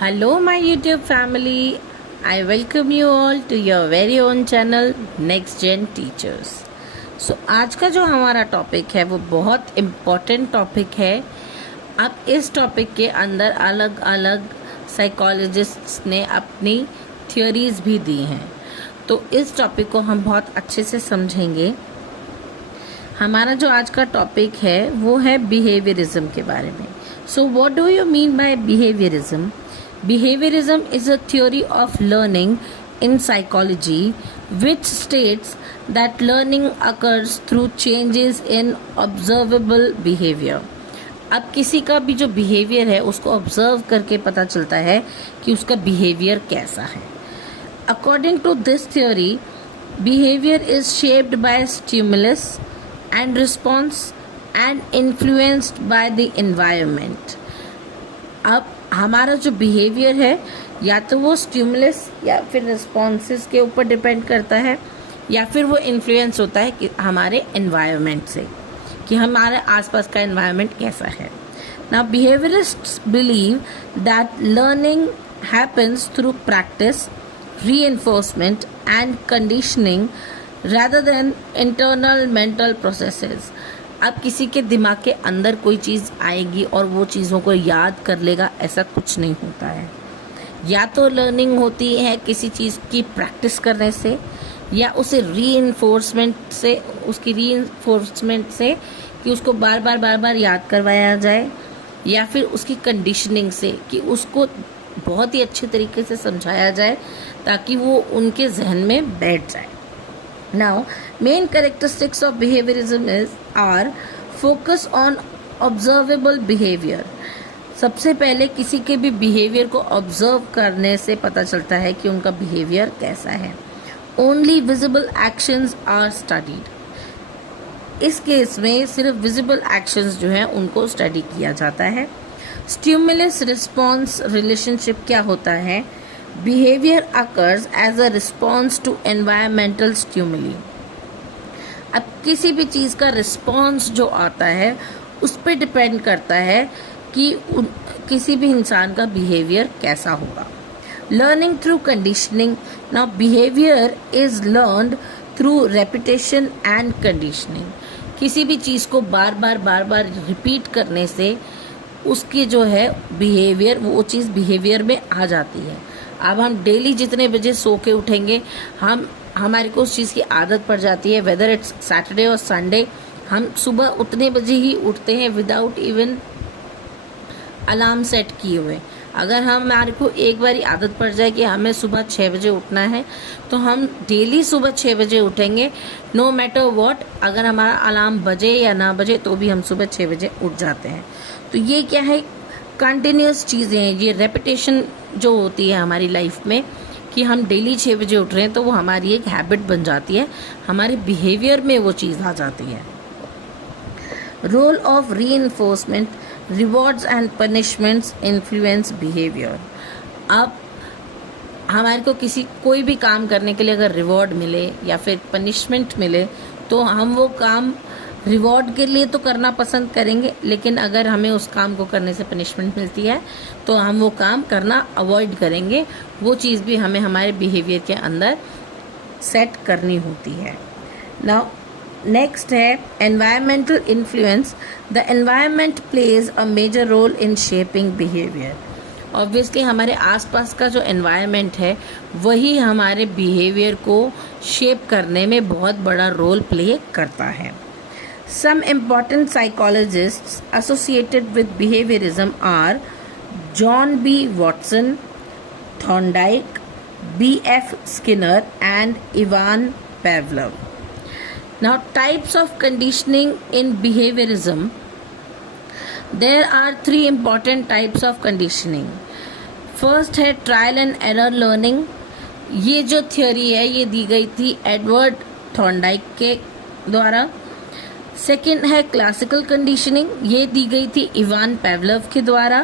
Hello, my YouTube family. I welcome you all to your very own channel Next Gen Teachers. आज का जो हमारा topic है वो बहुत इम्पोर्टेंट टॉपिक है. अब इस टॉपिक के अंदर अलग अलग साइकोलॉजिस्ट्स ने अपनी थियोरीज भी दी हैं, तो इस टॉपिक को हम बहुत अच्छे से समझेंगे. हमारा जो आज का टॉपिक है वो है बिहेवियरिज्म के बारे में. So what do you mean by behaviorism? Behaviorism is a theory of learning in psychology which states that learning occurs through changes in observable behavior. अब किसी का भी जो बिहेवियर है उसको ऑब्जर्व करके पता चलता है कि उसका बिहेवियर कैसा है. According to this theory, behavior is shaped by stimulus and response and influenced by the environment. अब हमारा जो बिहेवियर है या तो वो स्टिमुलस या फिर रिस्पॉन्सेस के ऊपर डिपेंड करता है या फिर वो इन्फ्लुएंस होता है कि हमारे एनवायरनमेंट से, कि हमारे आसपास का एनवायरनमेंट कैसा है. Now behaviourists believe that learning happens through practice, reinforcement and conditioning rather than internal mental processes. अब किसी के दिमाग के अंदर कोई चीज़ आएगी और वो चीज़ों को याद कर लेगा, ऐसा कुछ नहीं होता है. या तो लर्निंग होती है किसी चीज़ की प्रैक्टिस करने से, या उसे रीइंफोर्समेंट से कि उसको बार बार याद करवाया जाए, या फिर उसकी कंडीशनिंग से कि उसको बहुत ही अच्छे तरीके से समझाया जाए ताकि वो उनके जहन में बैठ जाए. Now, main characteristics of behaviorism are focus on observable behavior. सबसे पहले किसी के भी बिहेवियर को ऑब्जर्व करने से पता चलता है कि उनका बिहेवियर कैसा है. Only visible actions are studied. इस केस में सिर्फ विजिबल एक्शंस जो हैं उनको स्टडी किया जाता है. स्टिमुलस रिस्पॉन्स रिलेशनशिप क्या होता है? Behavior occurs as a response to environmental stimuli. अब किसी भी चीज़ का रिस्पॉन्स जो आता है उस पर डिपेंड करता है कि किसी भी इंसान का बिहेवियर कैसा होगा. Learning through conditioning. Now behaviour is learned through repetition and conditioning. किसी भी चीज़ को बार बार रिपीट करने से उसकी जो है बिहेवियर, वो चीज़ बिहेवियर में आ जाती है. अब हम डेली जितने बजे सो के उठेंगे, हमारे को उस चीज़ की आदत पड़ जाती है. वेदर इट्स सैटरडे और संडे, हम सुबह उतने बजे ही उठते हैं विदाउट इवन अलार्म सेट किए हुए. अगर हमारे को एक बार आदत पड़ जाए कि हमें सुबह 6 बजे उठना है, तो हम डेली सुबह 6 बजे उठेंगे, नो मैटर व्हाट. अगर हमारा अलार्म बजे या ना बजे तो भी हम सुबह 6 बजे उठ जाते हैं. तो ये क्या है? कंटिन्यूस चीज़ें हैं. ये रेपिटेशन जो होती है हमारी लाइफ में कि हम डेली 6 बजे उठ रहे हैं, तो वो हमारी एक हैबिट बन जाती है, हमारे बिहेवियर में वो चीज़ आ जाती है. Role of reinforcement. Rewards and punishments influence behaviour. अब हमारे को कोई भी काम करने के लिए अगर रिवॉर्ड मिले या फिर पनिशमेंट मिले तो हम वो काम रिवॉर्ड के लिए तो करना पसंद करेंगे, लेकिन अगर हमें उस काम को करने से पनिशमेंट मिलती है तो हम वो काम करना अवॉइड करेंगे. वो चीज़ भी हमें हमारे बिहेवियर के अंदर सेट करनी होती है. नाउ नेक्स्ट है environmental influence. The environment plays a major role in shaping behaviour. Obviously हमारे आसपास का जो एनवायरमेंट है वही हमारे बिहेवियर को शेप करने में बहुत बड़ा रोल प्ले करता है. Some important psychologists associated with behaviorism are John B. Watson, Thorndike, B.F. Skinner, and Ivan Pavlov. Now, types of conditioning in behaviorism. There are 3 important types of conditioning. First है trial and error learning. ये जो theory है ये दी गई थी Edward Thorndike के द्वारा. Second है क्लासिकल कंडीशनिंग, ये दी गई थी इवान पेवलोव के द्वारा.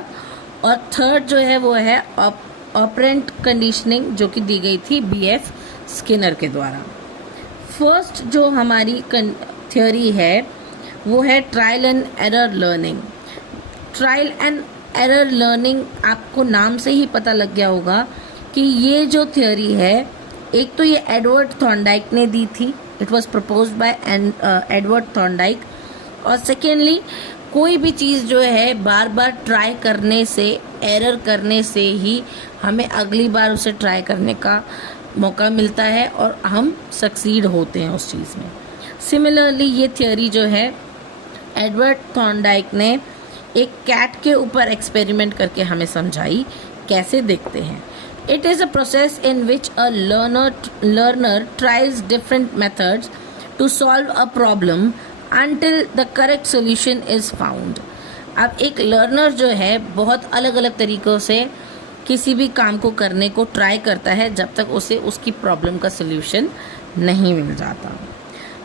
और थर्ड जो है वो है ऑपरेंट कंडीशनिंग, जो कि दी गई थी बीएफ स्किनर के द्वारा. फर्स्ट जो हमारी थ्योरी है वो है trial and error learning. Trial and error learning, आपको नाम से ही पता लग गया होगा कि ये जो थ्योरी है, एक तो ये एडवर्ड थॉर्नडाइक ने दी थी, it was proposed by Edward Thorndike, और सेकेंडली कोई भी चीज़ जो है बार बार ट्राई करने से, एरर करने से ही हमें अगली बार उसे ट्राई करने का मौका मिलता है और हम सक्सीड होते हैं उस चीज़ में। सिमिलरली ये थ्योरी जो है एडवर्ड थॉर्नडाइक ने एक कैट के ऊपर एक्सपेरिमेंट करके हमें समझाई। कैसे देखते हैं। It is a process in which a learner tries different methods to solve a problem until the correct solution is found। अब एक लर्नर जो है बहुत अलग अलग तरीक़ों से किसी भी काम को करने को ट्राई करता है जब तक उसे उसकी प्रॉब्लम का सल्यूशन नहीं मिल जाता।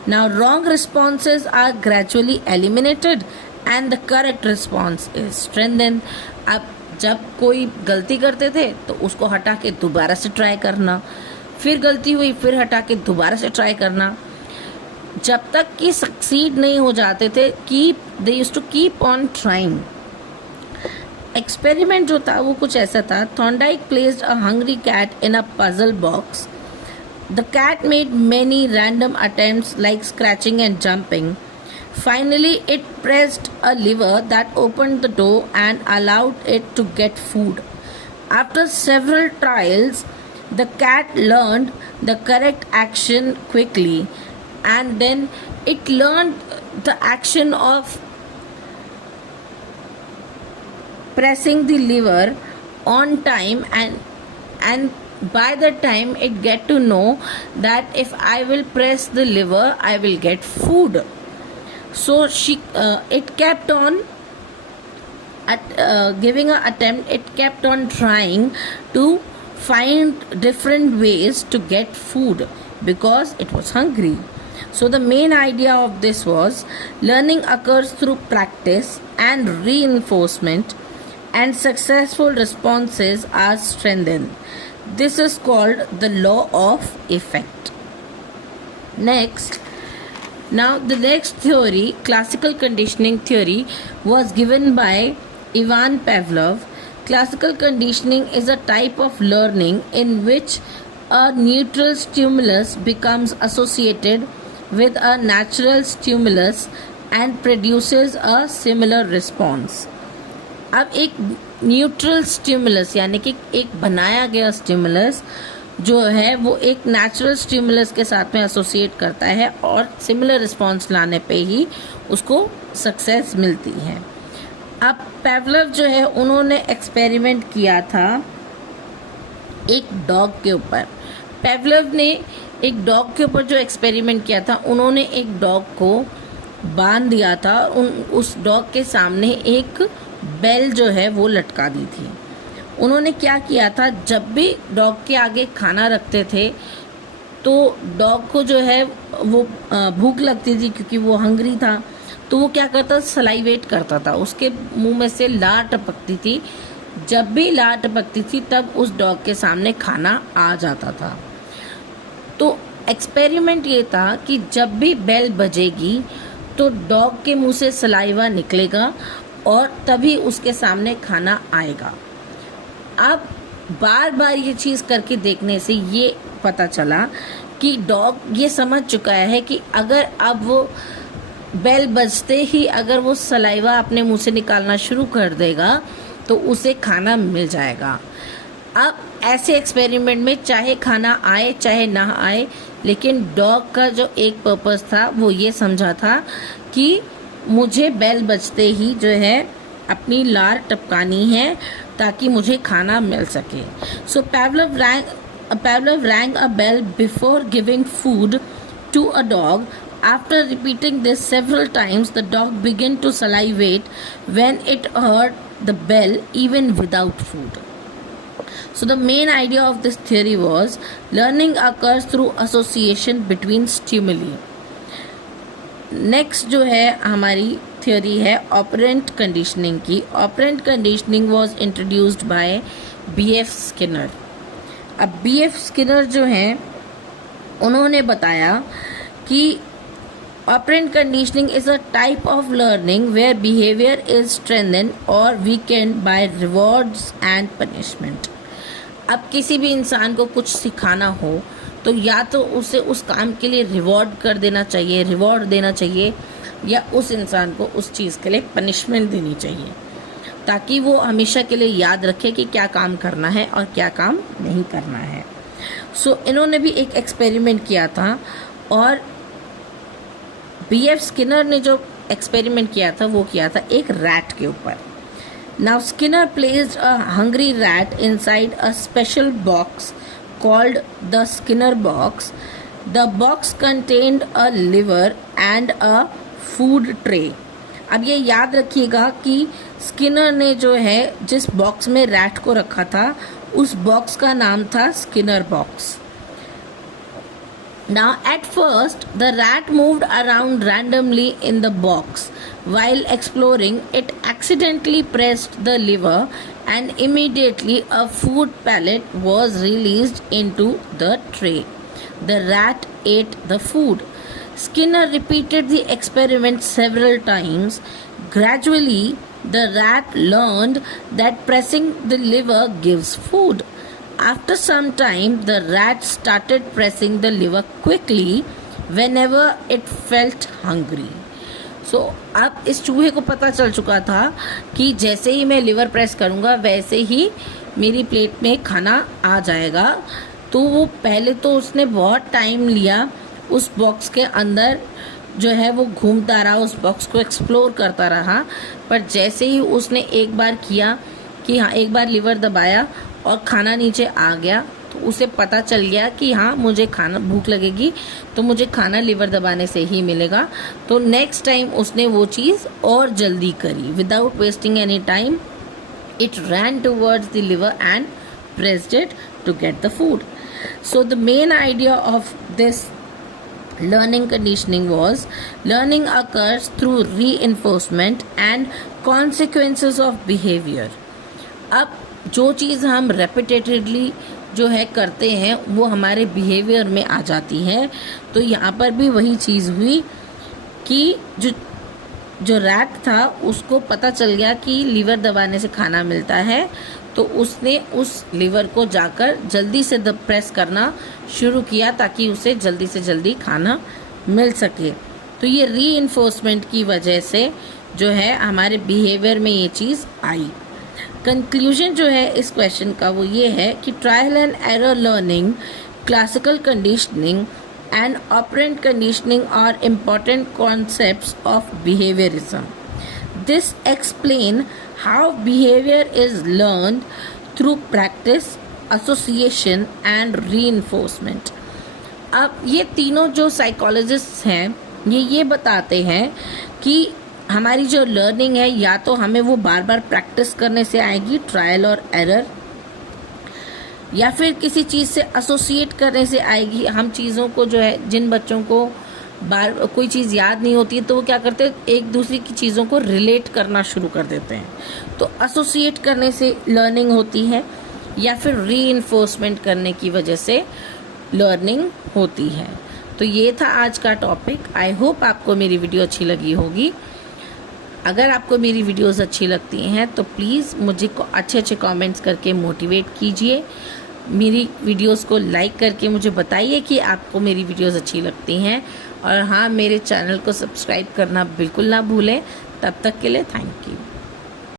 Now wrong responses are gradually eliminated and the correct response is strengthened. अब जब कोई गलती करते थे तो उसको हटा के दोबारा से ट्राई करना, फिर गलती हुई फिर हटा के दोबारा से ट्राई करना, जब तक कि सक्सीड नहीं हो जाते थे। They used to keep on trying. Experiment जो था वो कुछ ऐसा था। Thorndike placed a hungry cat in a puzzle box. The cat made many random attempts like scratching and jumping. Finally, it pressed a lever that opened the door and allowed it to get food. After several trials, the cat learned the correct action quickly, and then it learned the action of pressing the lever on time, and by the time it get to know that if I will press the lever, I will get food. So it kept on giving an attempt. It kept on trying to find different ways to get food because it was hungry. So the main idea of this was learning occurs through practice and reinforcement, and successful responses are strengthened. This is called the law of effect. Now the next theory, classical conditioning theory, was given by Ivan Pavlov. Classical conditioning is a type of learning in which a neutral stimulus becomes associated with a natural stimulus and produces a similar response. अब एक neutral stimulus यानी कि एक बनाया गया stimulus जो है वो एक नेचुरल स्टिमुलस के साथ में एसोसिएट करता है और सिमिलर रिस्पॉन्स लाने पे ही उसको सक्सेस मिलती है। अब पेवलव जो है उन्होंने एक्सपेरिमेंट किया था एक डॉग के ऊपर। पेवलव ने एक डॉग के ऊपर जो एक्सपेरिमेंट किया था, उन्होंने एक डॉग को बांध दिया था और उस डॉग के सामने एक बेल जो है वो लटका दी थी। उन्होंने क्या किया था, जब भी डॉग के आगे खाना रखते थे तो डॉग को जो है वो भूख लगती थी क्योंकि वो हंग्री था, तो वो क्या करता, सलाइवेट करता था, उसके मुंह में से लार टपकती थी। जब भी लार टपकती थी तब उस डॉग के सामने खाना आ जाता था। तो एक्सपेरिमेंट ये था कि जब भी बेल बजेगी तो डॉग के मुंह से सलाइवा निकलेगा और तभी उसके सामने खाना आएगा। अब बार बार ये चीज़ करके देखने से ये पता चला कि डॉग ये समझ चुका है कि अगर अब वो बेल बजते ही अगर वो सलाइवा अपने मुंह से निकालना शुरू कर देगा तो उसे खाना मिल जाएगा। अब ऐसे एक्सपेरिमेंट में चाहे खाना आए चाहे ना आए, लेकिन डॉग का जो एक पर्पस था वो ये समझा था कि मुझे बेल बजते ही जो है अपनी लार टपकानी है ताकि मुझे खाना मिल सके। सो Pavlov rang a bell before giving food to a dog. After repeating this several times, the dog began to salivate when it heard the bell, even without food. So the main idea of this theory was learning occurs through association between stimuli. Next जो है हमारी theory है operant conditioning की। Operant conditioning was introduced by B.F. Skinner. अब B.F. Skinner जो हैं उन्होंने बताया कि Operant conditioning is a type of learning where behavior is strengthened or weakened by rewards and punishment. अब किसी भी इंसान को कुछ सिखाना हो तो या तो उसे उस काम के लिए रिवॉर्ड देना चाहिए या उस इंसान को उस चीज़ के लिए पनिशमेंट देनी चाहिए, ताकि वो हमेशा के लिए याद रखे कि क्या काम करना है और क्या काम नहीं करना है। सो इन्होंने भी एक एक्सपेरिमेंट किया था और B.F. स्किनर ने जो एक्सपेरिमेंट किया था वो किया था एक रैट के ऊपर। Now Skinner placed a hungry rat inside a special box called the Skinner box. The box contained a liver and a food tray. अब ये याद रखिएगा कि स्किनर ने जो है जिस बॉक्स में रैट को रखा था उस बॉक्स का नाम था Skinner box. Now at first the rat moved around randomly in the box. While exploring, it accidentally pressed the lever and immediately a food pellet was released into the tray. The rat ate the food. Skinner repeated the experiment several times. Gradually, the rat learned that pressing the lever gives food. After some time, the rat started pressing the lever quickly whenever it felt hungry. अब इस चूहे को पता चल चुका था कि जैसे ही मैं लिवर प्रेस करूँगा वैसे ही मेरी प्लेट में खाना आ जाएगा। तो वो पहले तो उसने बहुत टाइम लिया उस बॉक्स के अंदर जो है वो घूमता रहा, उस बॉक्स को एक्सप्लोर करता रहा, पर जैसे ही उसने एक बार किया कि हाँ एक बार लिवर दबाया और खाना नीचे आ गया तो उसे पता चल गया कि हाँ मुझे खाना भूख लगेगी तो मुझे खाना लिवर दबाने से ही मिलेगा। तो नेक्स्ट टाइम उसने वो चीज़ और जल्दी करी। Without wasting any time it ran towards the lever and pressed it to get the food. So the main idea of this learning conditioning was learning occurs through reinforcement and consequences of behavior. अब जो चीज़ हम repetitively जो है करते हैं वो हमारे behaviour में आ जाती है। तो यहाँ पर भी वही चीज़ हुई कि जो रैट था उसको पता चल गया कि लीवर दबाने से खाना मिलता है, तो उसने उस लीवर को जाकर जल्दी से प्रेस करना शुरू किया ताकि उसे जल्दी से जल्दी खाना मिल सके। तो ये रीइंफोर्समेंट की वजह से जो है हमारे बिहेवियर में ये चीज़ आई। कंक्लूजन जो है इस क्वेश्चन का वो ये है कि trial and error learning, classical conditioning and operant conditioning are important concepts of behaviourism. This explain how behavior is learned through practice, association and reinforcement. अब ये तीनों जो साइकोलॉजिस्ट्स हैं ये बताते हैं कि हमारी जो लर्निंग है या तो हमें वो बार बार प्रैक्टिस करने से आएगी, ट्रायल और एरर, या फिर किसी चीज़ से एसोसिएट करने से आएगी। हम चीज़ों को जो है, जिन बच्चों को बार कोई चीज़ याद नहीं होती है तो वो क्या करते हैं, एक दूसरे की चीज़ों को रिलेट करना शुरू कर देते हैं, तो एसोसिएट करने से लर्निंग होती है, या फिर रीइंफोर्समेंट करने की वजह से लर्निंग होती है। तो ये था आज का टॉपिक। आई होप आपको मेरी वीडियो अच्छी लगी होगी। अगर आपको मेरी वीडियोस अच्छी लगती हैं तो प्लीज़ मुझे अच्छे अच्छे कमेंट्स करके मोटिवेट कीजिए। मेरी वीडियोस को लाइक करके मुझे बताइए कि आपको मेरी वीडियोस अच्छी लगती हैं, और हाँ, मेरे चैनल को सब्सक्राइब करना बिल्कुल ना भूलें। तब तक के लिए थैंक यू।